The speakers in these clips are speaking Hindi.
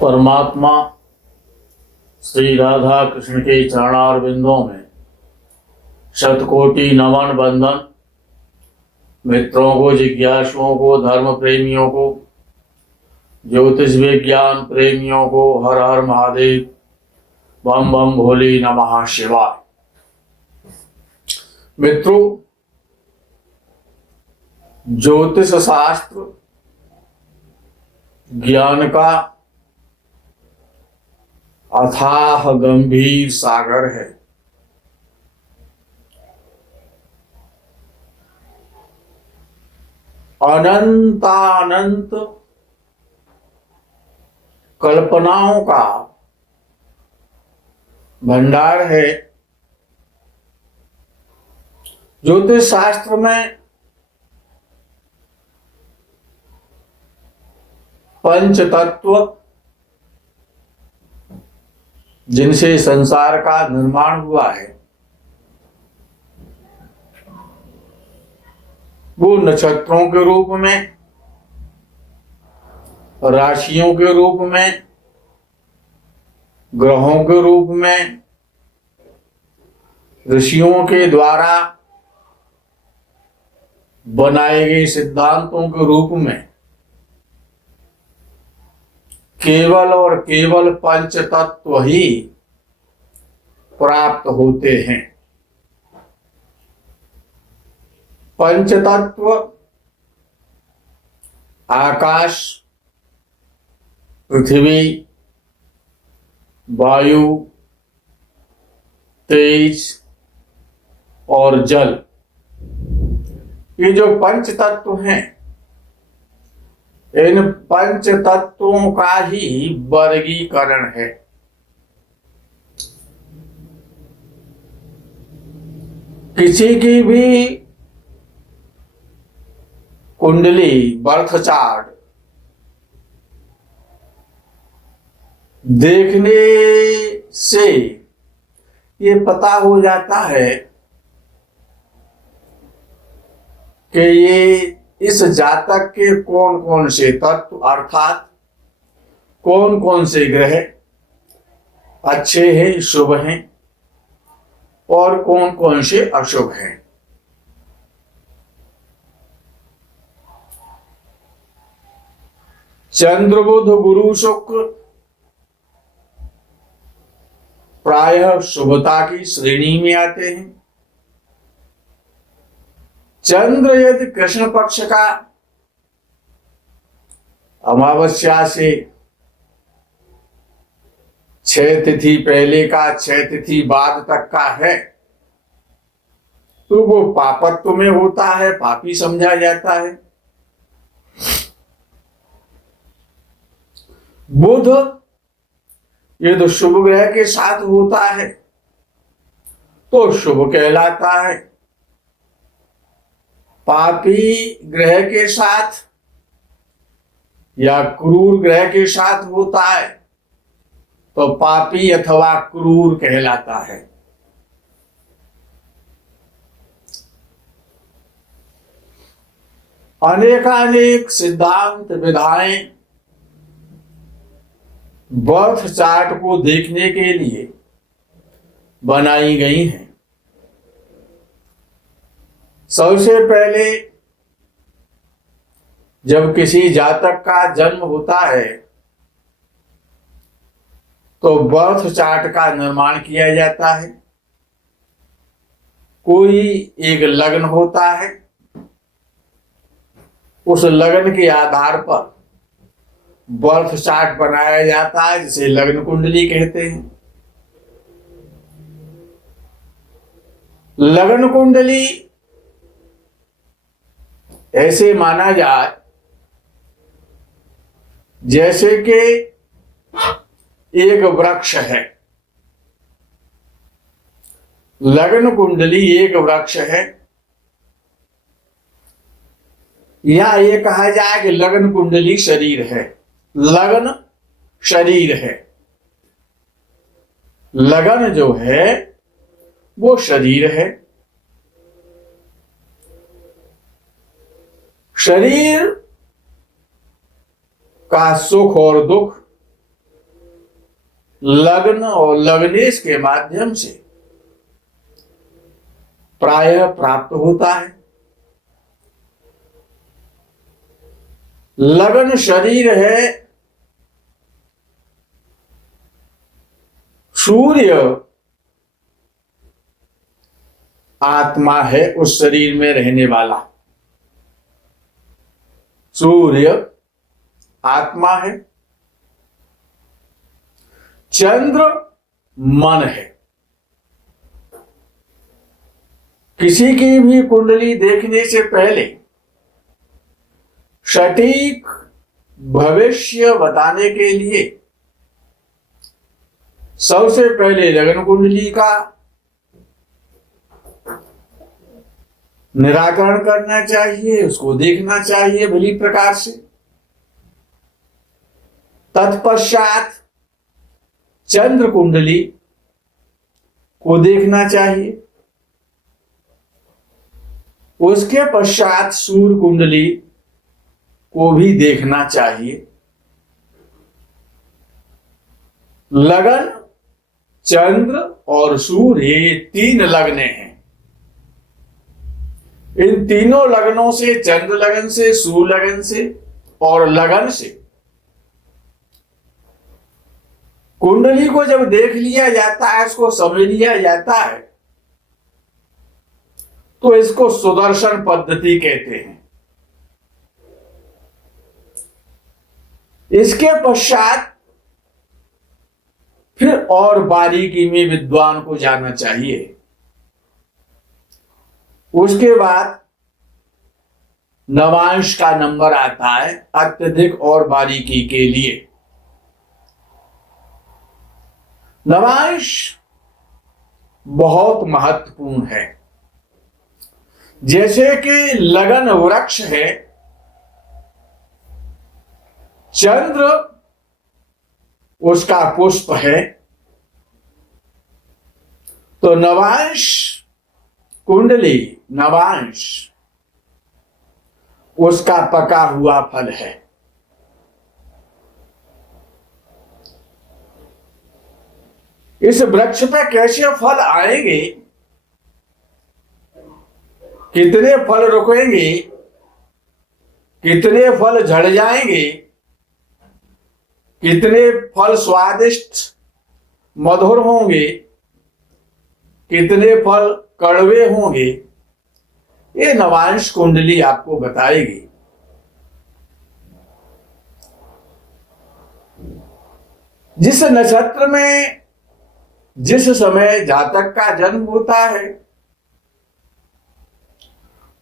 परमात्मा श्री राधा कृष्ण के चरणारविंदों में शतकोटि नमन बंदन। मित्रों को, जिज्ञासुओं को, धर्म प्रेमियों को, ज्योतिष विज्ञान प्रेमियों को हर हर महादेव, बम बम भोले नमः शिवाय। मित्रों, ज्योतिष शास्त्र ज्ञान का अथाह गंभीर सागर है। अनंतानंत कल्पनाओं का भंडार है। ज्योतिष शास्त्र में पंच तत्व, जिनसे संसार का निर्माण हुआ है, वो नक्षत्रों के रूप में, राशियों के रूप में, ग्रहों के रूप में, ऋषियों के द्वारा बनाए गए सिद्धांतों के रूप में केवल और केवल पंच तत्व ही प्राप्त होते हैं। पंच तत्व आकाश, पृथ्वी, वायु, तेज और जल, ये जो पंच तत्व हैं, इन पंच तत्वों का ही वर्गीकरण है। किसी की भी कुंडली, बर्थ चार्ट देखने से ये पता हो जाता है कि ये इस जातक के कौन कौन से तत्व अर्थात कौन कौन से ग्रह अच्छे हैं, शुभ हैं, और कौन कौन से अशुभ हैं। चंद्र, बुध, गुरु, शुक्र प्रायः शुभता की श्रेणी में आते हैं। चंद्र यदि कृष्ण पक्ष का अमावस्या से 6 तिथि पहले का 6 तिथि बाद तक का है, तो वो पापत्व में होता है, पापी समझा जाता है। बुध यदि शुभ ग्रह के साथ होता है तो शुभ कहलाता है। पापी ग्रह के साथ या क्रूर ग्रह के साथ होता है तो पापी अथवा क्रूर कहलाता है। अनेकानेक सिद्धांत, विधाएं बर्थ चार्ट को देखने के लिए बनाई गई हैं। सबसे पहले जब किसी जातक का जन्म होता है तो बर्थ चार्ट का निर्माण किया जाता है। कोई एक लग्न होता है, उस लग्न के आधार पर बर्थ चार्ट बनाया जाता है, जिसे लग्न कुंडली कहते हैं। लग्न कुंडली ऐसे माना जाए जैसे कि एक वृक्ष है। लग्न कुंडली एक वृक्ष है, या ये कहा जाए कि लग्न कुंडली शरीर है। लगन शरीर है, लगन जो है वो शरीर है। शरीर का सुख और दुख लग्न और लग्नेश के माध्यम से प्रायः प्राप्त होता है। लगन शरीर है, सूर्य आत्मा है उस शरीर में रहने वाला। सूर्य आत्मा है, चंद्र मन है। किसी की भी कुंडली देखने से पहले सटीक भविष्य बताने के लिए सबसे पहले लग्न कुंडली का निराकरण करना चाहिए, उसको देखना चाहिए भली प्रकार से। तत्पश्चात चंद्र कुंडली को देखना चाहिए, उसके पश्चात सूर्य कुंडली को भी देखना चाहिए। लगन, चंद्र और सूर्य ये 3 लग्ने हैं। इन तीनों लग्नों से, चंद्र लगन से, सूर्य लगन से और लगन से कुंडली को जब देख लिया जाता है, इसको समझ लिया जाता है, तो इसको सुदर्शन पद्धति कहते हैं। इसके पश्चात फिर और बारीकी में विद्वान को जाना चाहिए। उसके बाद नवांश का नंबर आता है अत्यधिक और बारीकी के लिए। नवांश बहुत महत्वपूर्ण है। जैसे कि लगन वृक्ष है, चंद्र उसका पुष्प है, तो नवांश कुंडली, नवांश उसका पका हुआ फल है। इस वृक्ष पे कैसे फल आएंगे, कितने फल रुकेंगे, कितने फल झड़ जाएंगे, कितने फल स्वादिष्ट मधुर होंगे, कितने फल कड़वे होंगे, ये नवांश कुंडली आपको बताएगी। जिस नक्षत्र में जिस समय जातक का जन्म होता है,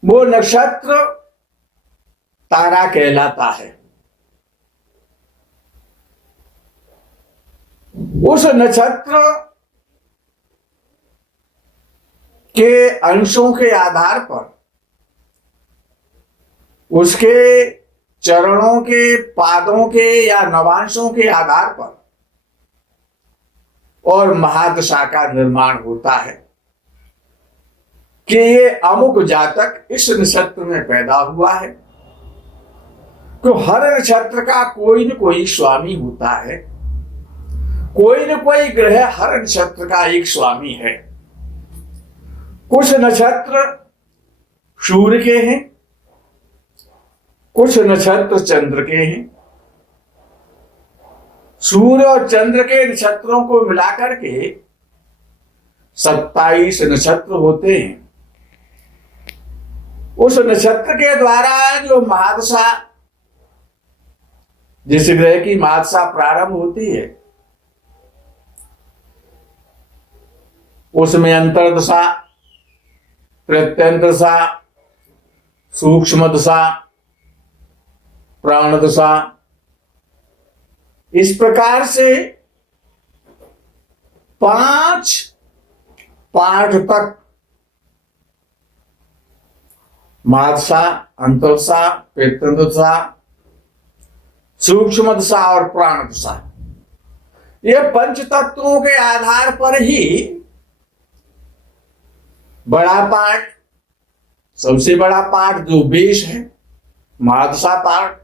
वो नक्षत्र तारा कहलाता है। उस नक्षत्र के अंशों के आधार पर, उसके चरणों के, पादों के या नवांशों के आधार पर और महादशा का निर्माण होता है कि ये अमुक जातक इस नक्षत्र में पैदा हुआ है। तो हर नक्षत्र का कोई न कोई स्वामी होता है, कोई न कोई ग्रह हर नक्षत्र का एक स्वामी है। कुछ नक्षत्र सूर्य के हैं, कुछ नक्षत्र चंद्र के हैं। सूर्य और चंद्र के नक्षत्रों को मिलाकर के 27 नक्षत्र होते हैं। उस नक्षत्र के द्वारा जो महादशा, जिस ग्रह की महादशा प्रारंभ होती है, उसमें अंतर्दशा, प्रत्यंतदशा, सूक्ष्म दशा, प्राण दशा, इस प्रकार से 5 पाठ तक महादशा, अंतर्दशा, प्रत्यंतदशा, सूक्ष्म दशा और प्राण दशा, ये पंच तत्वों के आधार पर ही बड़ा पाठ, सबसे बड़ा पाठ जो बेश है, महादशा पाठ,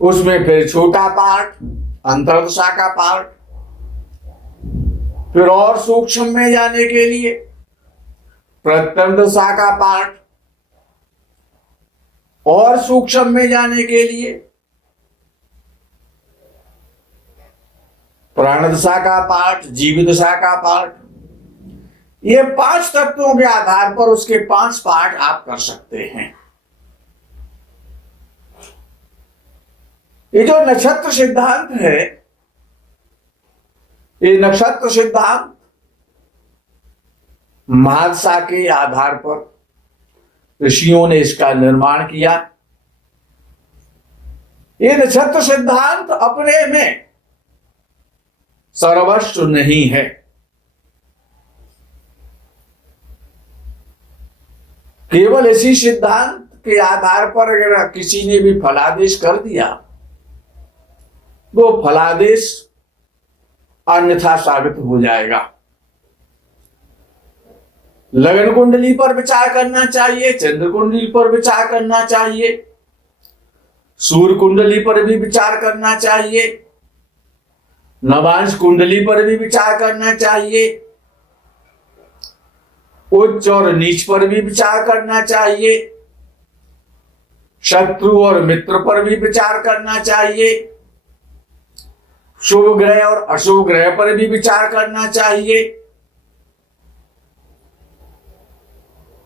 उसमें फिर छोटा पाठ, अंतर्दशा का पाठ, फिर और सूक्ष्म में जाने के लिए प्रत्यंत दशा का पाठ, और सूक्ष्म में जाने के लिए प्राण दशा का पाठ, जीव दशा का पाठ। ये 5 तत्वों के आधार पर उसके 5 पाठ आप कर सकते हैं। ये जो नक्षत्र सिद्धांत है, ये नक्षत्र सिद्धांत महादशा के आधार पर ऋषियों ने इसका निर्माण किया। ये नक्षत्र सिद्धांत अपने में सर्वस्व नहीं है। केवल इसी सिद्धांत के आधार पर अगर किसी ने भी फलादेश कर दिया तो फलादेश अन्यथा साबित हो जाएगा। लगन कुंडली पर विचार करना चाहिए, चंद्र कुंडली पर विचार करना चाहिए, सूर्य कुंडली पर भी विचार करना चाहिए, नवांश कुंडली पर भी विचार करना चाहिए, उच्च और नीच पर भी विचार करना चाहिए, शत्रु और मित्र पर भी विचार करना चाहिए, शुभ ग्रह और अशुभ ग्रह पर भी विचार करना चाहिए,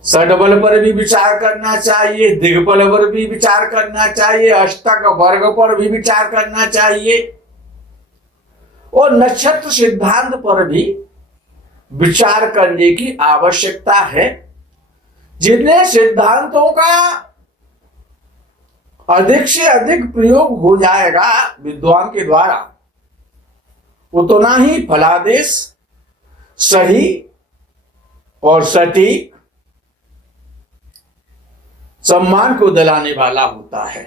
षडबल पर भी विचार करना चाहिए, दिग्बल पर भी विचार करना चाहिए, अष्टक वर्ग पर भी विचार करना चाहिए, और नक्षत्र सिद्धांत पर भी विचार करने की आवश्यकता है। जितने सिद्धांतों का अधिक से अधिक प्रयोग हो जाएगा विद्वान के द्वारा, उतना ही फलादेश सही और सटीक सम्मान को दिलाने वाला होता है।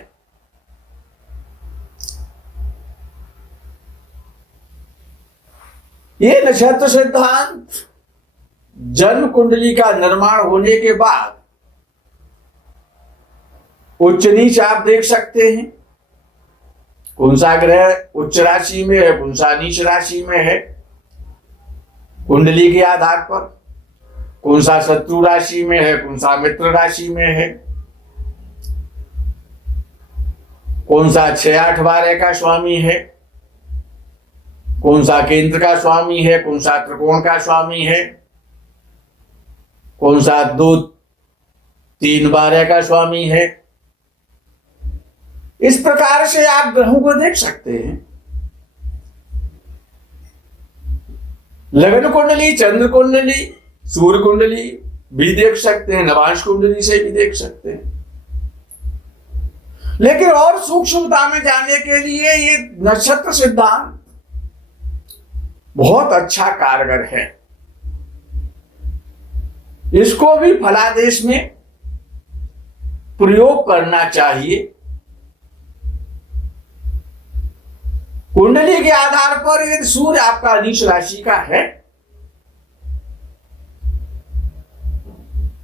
ये नक्षत्र सिद्धांत जन्म कुंडली का निर्माण होने के बाद उच्च नीच आप देख सकते हैं। कौन सा ग्रह उच्च राशि में है, कौन सा नीच राशि में है, कुंडली के आधार पर कौन सा शत्रु राशि में है, कौन सा मित्र राशि में है, कौन सा 6-8 12 का स्वामी है, कौन सा केंद्र का स्वामी है, कौन सा त्रिकोण का स्वामी है, कौन सा 2-3 12 का स्वामी है। इस प्रकार से आप ग्रहों को देख सकते हैं। लगन कुंडली, चंद्र कुंडली, सूर्य कुंडली भी देख सकते हैं, नवांश कुंडली से भी देख सकते हैं। लेकिन और सूक्ष्मता में जाने के लिए ये नक्षत्र सिद्धांत बहुत अच्छा कारगर है। इसको भी फलादेश में प्रयोग करना चाहिए। कुंडली के आधार पर यदि सूर्य आपका नीच राशि का है,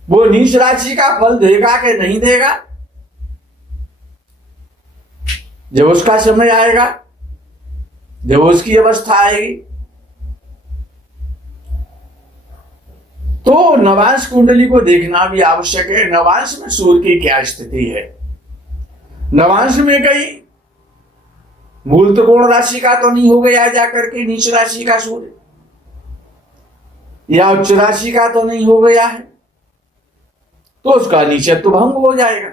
वो नीच राशि का फल देगा कि नहीं देगा, जब उसका समय आएगा, जब उसकी अवस्था आएगी, तो नवांश कुंडली को देखना भी आवश्यक है। नवांश में सूर्य की क्या स्थिति है। नवांश में कहीं मूल त्रिकोण राशि का तो नहीं हो गया जाकर के नीच राशि का सूर्य, या उच्च राशि का तो नहीं हो गया है, तो उसका नीचत्व भंग हो जाएगा,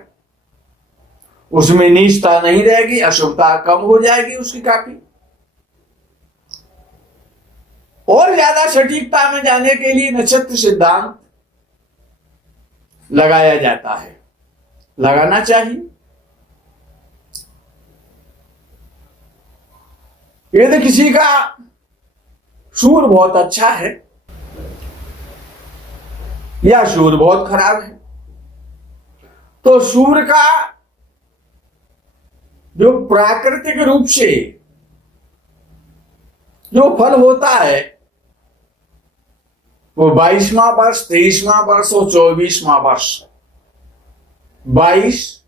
उसमें नीचता नहीं रहेगी, अशुभता कम हो जाएगी उसकी काफी। और ज्यादा सटीकता में जाने के लिए नक्षत्र सिद्धांत लगाया जाता है, लगाना चाहिए। यदि किसी का सूर्य बहुत अच्छा है या सूर्य बहुत खराब है, तो सूर्य का जो प्राकृतिक रूप से जो फल होता है वो 22वां वर्ष, 23वां वर्ष और 24वां वर्ष, 22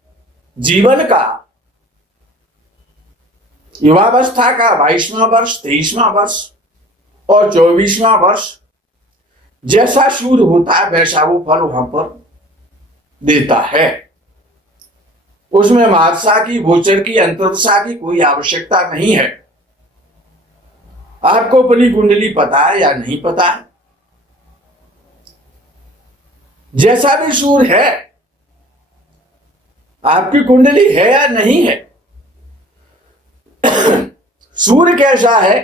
जीवन का, युवावस्था का 22वां वर्ष, 23वां वर्ष और 24वां वर्ष जैसा शुद्ध होता है वैसा वो फल वहां पर देता है। उसमें महादशा की, गोचर की, अंतर्दशा की कोई आवश्यकता नहीं है। आपको अपनी कुंडली पता है या नहीं पता है, जैसा भी सूर्य है, आपकी कुंडली है या नहीं है, सूर्य कैसा है,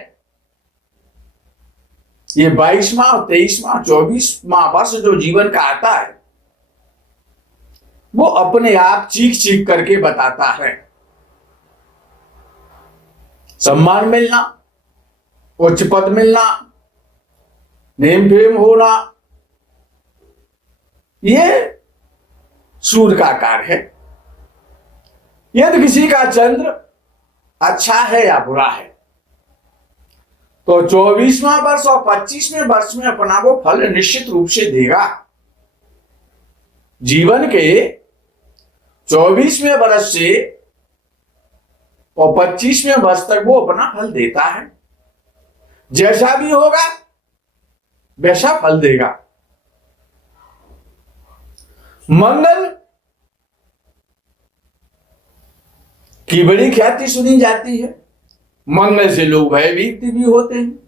ये 22वां, 23वां, 24वां वर्ष जो जीवन का आता है वो अपने आप चीख चीख करके बताता है। सम्मान मिलना, उच्च पद मिलना, नेम फेम होना, ये सूर्य का कार्य है। यदि किसी का चंद्र अच्छा है या बुरा है तो 24वां वर्ष और 25वें वर्ष में अपना वो फल निश्चित रूप से देगा। जीवन के 24वें वर्ष से और 25वें वर्ष तक वो अपना फल देता है। जैसा भी होगा वैसा फल देगा। मंगल की बड़ी ख्याति सुनी जाती है। मंगल से लोग भयभीत भी होते हैं।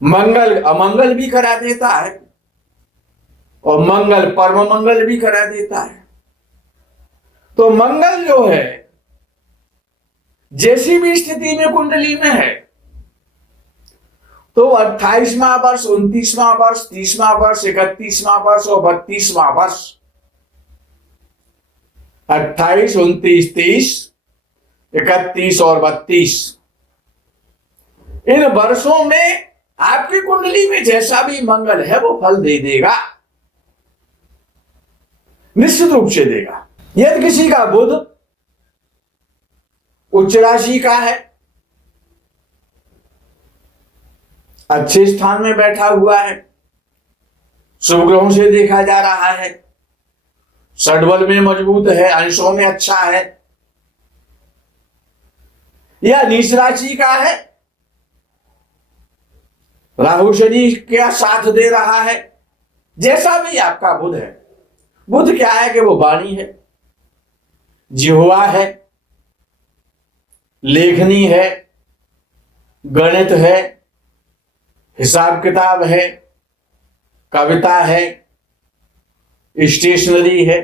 मंगल अमंगल भी करा देता है और मंगल परम मंगल भी करा देता है। तो मंगल जो है जैसी भी स्थिति में कुंडली में है तो 28वां वर्ष, 29वां वर्ष, 30वां वर्ष, 31वां वर्ष और 32वां वर्ष, 28, 29, 30, 31 और 32, इन वर्षों में आपकी कुंडली में जैसा भी मंगल है वो फल दे देगा, निश्चित रूप से देगा। यदि किसी का बुध उच्च राशि का है, अच्छे स्थान में बैठा हुआ है, शुभ ग्रहों से देखा जा रहा है, षड्बल में मजबूत है, अंशों में अच्छा है, या नीच राशि का है, राहु शनि का साथ दे रहा है, जैसा भी आपका बुध है। बुध क्या है कि वो वाणी है, जिह्वा है, लेखनी है, गणित है, हिसाब किताब है, कविता है, स्टेशनरी है,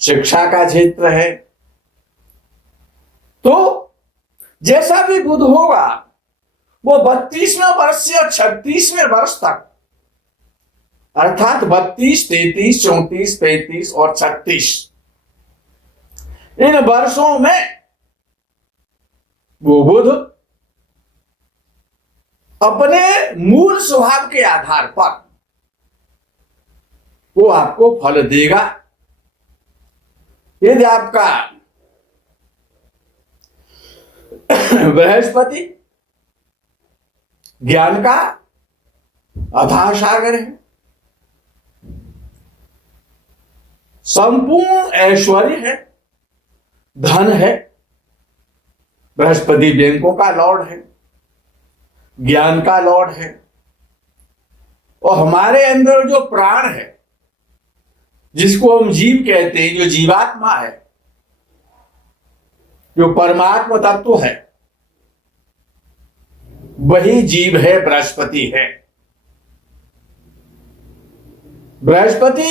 शिक्षा का क्षेत्र है। तो जैसा भी बुध होगा वो 32वें वर्ष से 36वें वर्ष तक, अर्थात 32, 33, 34, 35 और 36, इन वर्षों में वो बुध अपने मूल स्वभाव के आधार पर वो आपको फल देगा। यदि आपका बृहस्पति ज्ञान का अथाह सागर है, संपूर्ण ऐश्वर्य है, धन है, बृहस्पति बैंकों का लॉर्ड है, ज्ञान का लॉर्ड है, और हमारे अंदर जो प्राण है जिसको हम जीव कहते हैं, जो जीवात्मा है, जो परमात्मा तत्व है, वही जीव है, बृहस्पति है। बृहस्पति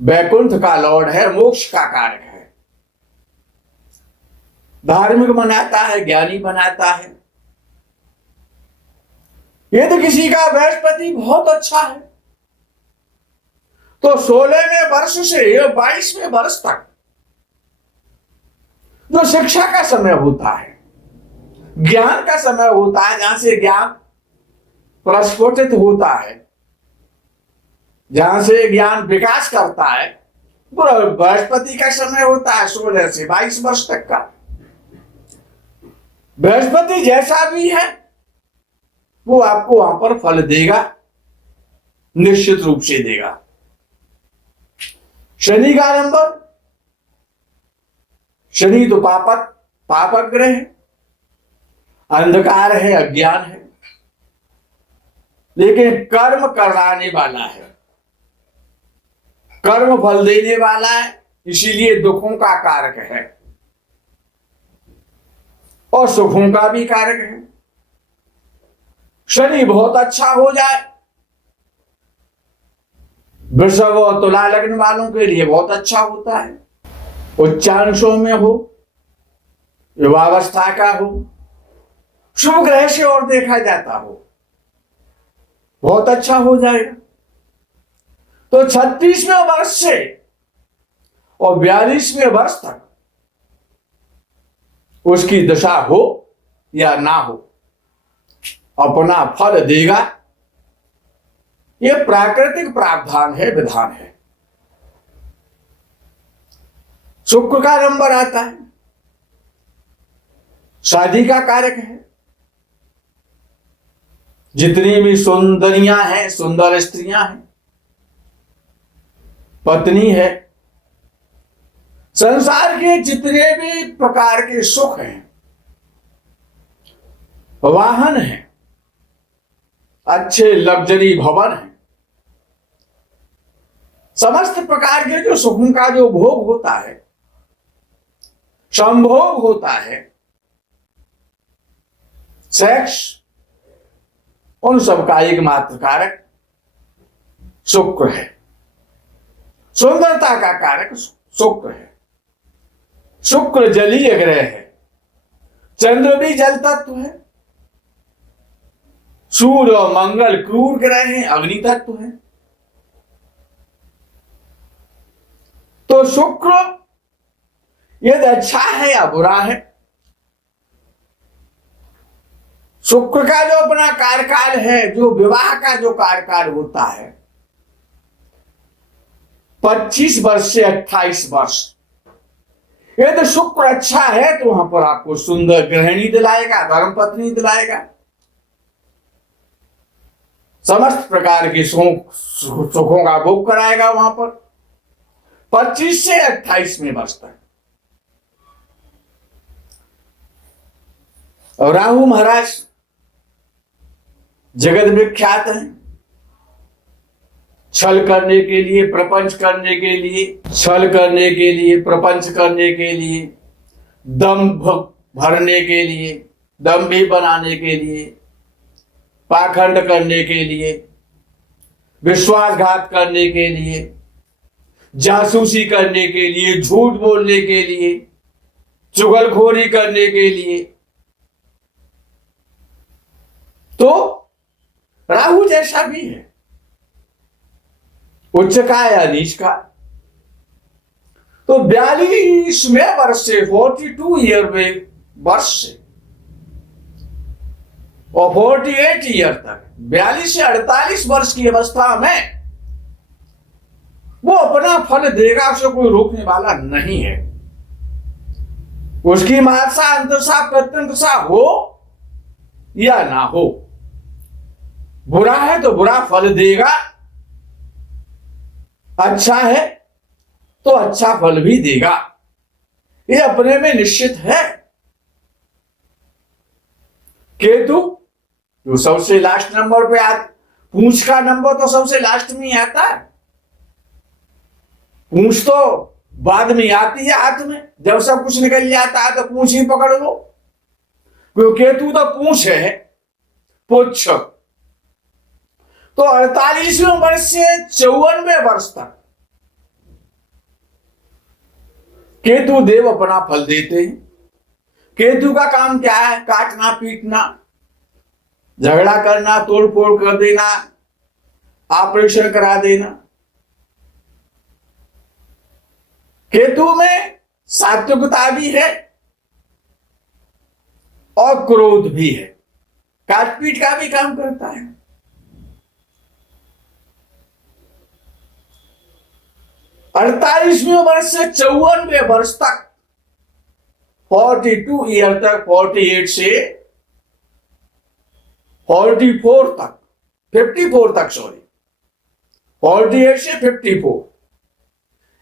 वैकुंठ का लॉर्ड है, मोक्ष का कारक है, धार्मिक बनाता है, ज्ञानी बनाता है। यदि किसी का बृहस्पति बहुत अच्छा है तो 16वें वर्ष से 22वें वर्ष तक जो शिक्षा का समय होता है, ज्ञान का समय होता है, जहां से ज्ञान प्रस्फुटित होता है, जहां से ज्ञान विकास करता है, बृहस्पति का समय होता है 16 से 22 वर्ष तक का। बृहस्पति जैसा भी है वो आपको वहां पर फल देगा, निश्चित रूप से देगा। शनि का नंबर, शनि तो पापक ग्रह है, अंधकार है, अज्ञान है, लेकिन कर्म कराने वाला है, कर्म फल देने वाला है, इसीलिए दुखों का कारक है और सुखों का भी कारक है। शनि बहुत अच्छा हो जाए, वृषभ और तुला लग्न वालों के लिए बहुत अच्छा होता है। उच्चांशों में हो, युवावस्था का हो, शुभ ग्रह से और देखा जाता हो, बहुत अच्छा हो जाएगा। तो 36वें वर्ष से और 42वें वर्ष तक उसकी दशा हो या ना हो, अपना फल देगा। यह प्राकृतिक प्रावधान है, विधान है। शुक्र का नंबर आता है, शादी का कारक है। जितनी भी सुंदरियां हैं, सुंदर स्त्रियां हैं, पत्नी है, संसार के जितने भी प्रकार के सुख हैं, वाहन हैं, अच्छे लग्जरी भवन हैं, समस्त प्रकार के जो सुखों का जो भोग होता है, संभोग होता है, सेक्स, उन सब का एकमात्र कारक शुक्र है। सुंदरता का कारक शुक्र है। शुक्र जलीय ग्रह है, चंद्र भी जल तत्व है, सूर्य और मंगल क्रूर ग्रह हैं, अग्नि तत्व है। तो शुक्र यदि अच्छा है या बुरा है, शुक्र का जो अपना कार्यकाल है, जो विवाह का जो कार्यकाल होता है, 25 वर्ष से 28 वर्ष। यदि शुक्र अच्छा है तो वहां पर आपको सुंदर गृहिणी दिलाएगा, धर्मपत्नी दिलाएगा, समस्त प्रकार के सुखों का भोग कराएगा वहां पर 25 से 28वें वर्ष तक। और राहु महाराज जगत विख्यात हैं, छल करने के लिए, प्रपंच करने के लिए, छल करने के लिए, प्रपंच करने के लिए, दंभ भरने के लिए, दंभी बनाने के लिए, पाखंड करने के लिए, विश्वासघात करने के लिए, जासूसी करने के लिए, झूठ बोलने के लिए, चुगलखोरी करने के लिए। तो राहु जैसा भी है, उच्च का या नीच का। तो 42वें वर्ष से 42 ईयर में वर्ष से और 48 ईयर तक, 42 से 48 वर्ष की अवस्था में वो अपना फल देगा, उसे कोई रोकने वाला नहीं है। उसकी महत्सा अंतसा प्रत्यंतसा हो या ना हो, बुरा है तो बुरा फल देगा, अच्छा है तो अच्छा फल भी देगा। ये अपने में निश्चित है। केतु जो सबसे लास्ट नंबर पे आता, पूंछ का नंबर तो सबसे लास्ट में ही आता है। पूंछ तो बाद में आती है हाथ में, जब सब कुछ निकल जाता है तो पूंछ ही पकड़ लो, क्योंकि केतु तो पूंछ है, पुच्छ। तो 48वें वर्ष से 54वें वर्ष तक केतु देव अपना फल देते हैं। केतु का काम क्या है? काटना, पीटना, झगड़ा करना, तोड़ फोड़ कर देना, ऑपरेशन करा देना। केतु में सात्विकता भी है और क्रोध भी है, काट पीट का भी काम करता है। 48वें वर्ष से 54वें वर्ष तक, 42 ईयर तक, 48 से 44 तक, 54 तक, सॉरी, 48 से 54,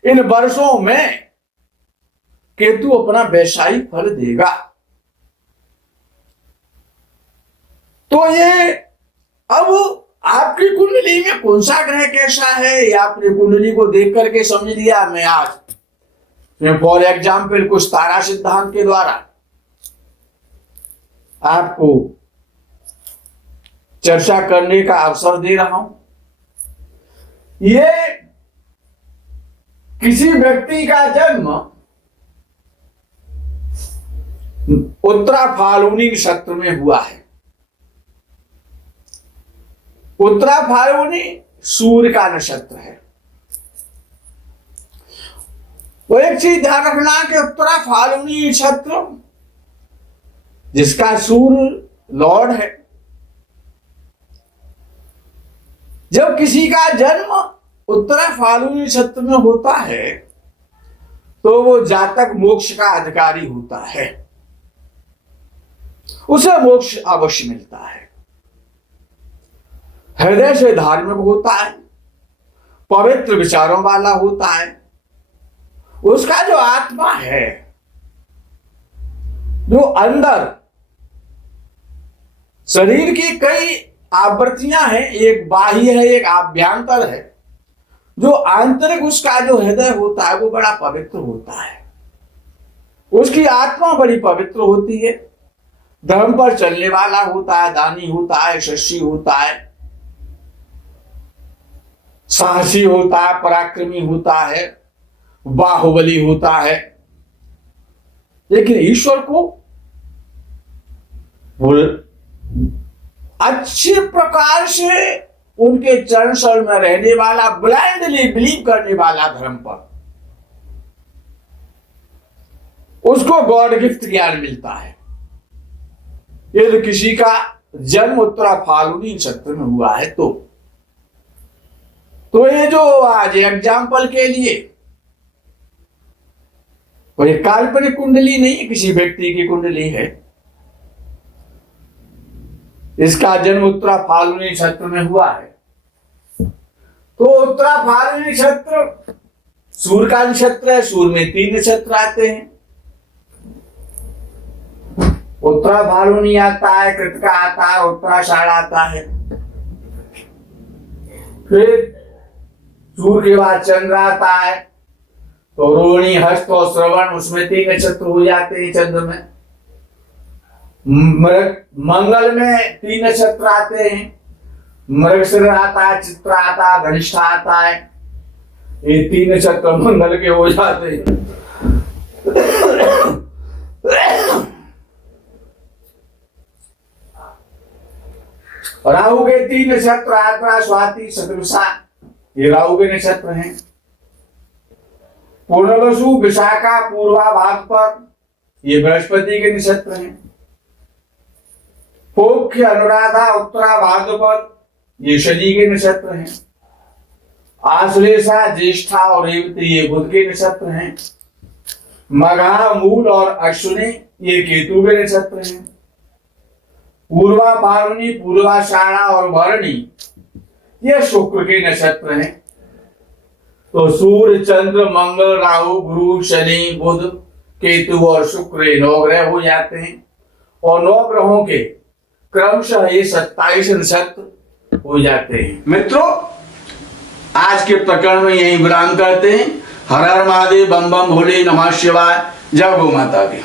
इन वर्षों में केतु अपना वैशायिक फल देगा। तो ये अब आपकी कुंडली में कौन सा ग्रह कैसा है, ये आपने कुंडली को देख करके समझ लिया। मैं आज फॉर एग्जाम्पल कुछ तारा सिद्धांत के द्वारा आपको चर्चा करने का अवसर दे रहा हूं। ये किसी व्यक्ति का जन्म उत्तरा फाल्गुनी नक्षत्र में हुआ है। उत्तरा फाल्गुनी सूर्य का नक्षत्र है। वो एक चीज ध्यान रखना कि उत्तरा फाल्गुनी नक्षत्र जिसका सूर्य लॉर्ड है, जब किसी का जन्म उत्तरा फाल्गुनी नक्षत्र में होता है तो वो जातक मोक्ष का अधिकारी होता है, उसे मोक्ष अवश्य मिलता है। हृदय से धार्मिक होता है, पवित्र विचारों वाला होता है। उसका जो आत्मा है, जो अंदर शरीर की कई आवृत्तियां हैं, एक बाह्य है एक आभ्यंतर है। जो आंतरिक उसका जो हृदय होता है वो बड़ा पवित्र होता है, उसकी आत्मा बड़ी पवित्र होती है, धर्म पर चलने वाला होता है, दानी होता है, यशस्वी होता है, साहसी होता है, पराक्रमी होता है, बाहुबली होता है। लेकिन ईश्वर को अच्छे प्रकार से उनके चरण शरण में रहने वाला, ब्लाइंडली बिलीव करने वाला धर्म पर, उसको गॉड गिफ्ट ज्ञान मिलता है। यदि किसी का जन्म उत्तरा फाल्गुनी नक्षत्र में हुआ है तो ये जो आज एग्जाम्पल के लिए कोई काल्पनिक कुंडली नहीं है, किसी व्यक्ति की कुंडली है। इसका जन्म उत्तरा फाल्गुनी नक्षत्र में हुआ है। तो उत्तरा फाल्गुनी नक्षत्र सूर्य का नक्षत्र है। सूर्य में 3 नक्षत्र आते हैं। उत्तरा फाल्गुनी आता है, कृतिका आता है, उत्तराषाढ़ आता है। फिर सूर्य के बाद चंद्र आता है, तो रोहिणी, हस्त और श्रवण, उसमें 3 नक्षत्र हो जाते हैं चंद्र में। मंगल में 3 नक्षत्र आते हैं। मृगशिर आता है, चित्रा आता है, धनिष्ठा आता है। ये 3 नक्षत्र मंगल के हो जाते हैं। राहु के 3 नक्षत्र आद्रा, स्वाति, शतभिषा, ये राहु के नक्षत्र हैं। पूर्णवसु, विशाखा, पूर्वा भाद्रपद, ये बृहस्पति के नक्षत्र हैं। पोख्य, अनुराधा, उत्तरा भाद्रपद, ये शनि के नक्षत्र हैं। आश्लेषा, ज्येष्ठा और रेवती, ये बुध के नक्षत्र हैं। मघा, मूल और अश्विनी, ये केतु के नक्षत्र हैं। पूर्वा फाल्गुनी, पूर्वाषाढ़ा और भरणी, ये शुक्र के नक्षत्र हैं। तो सूर्य, चंद्र, मंगल, राहु, गुरु, शनि, बुध, केतु और शुक्र 9 ग्रह हो जाते हैं। और 9 ग्रहों के क्रमशः ये 27 नक्षत्र हो जाते हैं। मित्रों, आज के प्रकरण में यही विराम करते हैं। हर हर महादेव, बम बम भोले, नमः शिवाय। जय गौ माता की।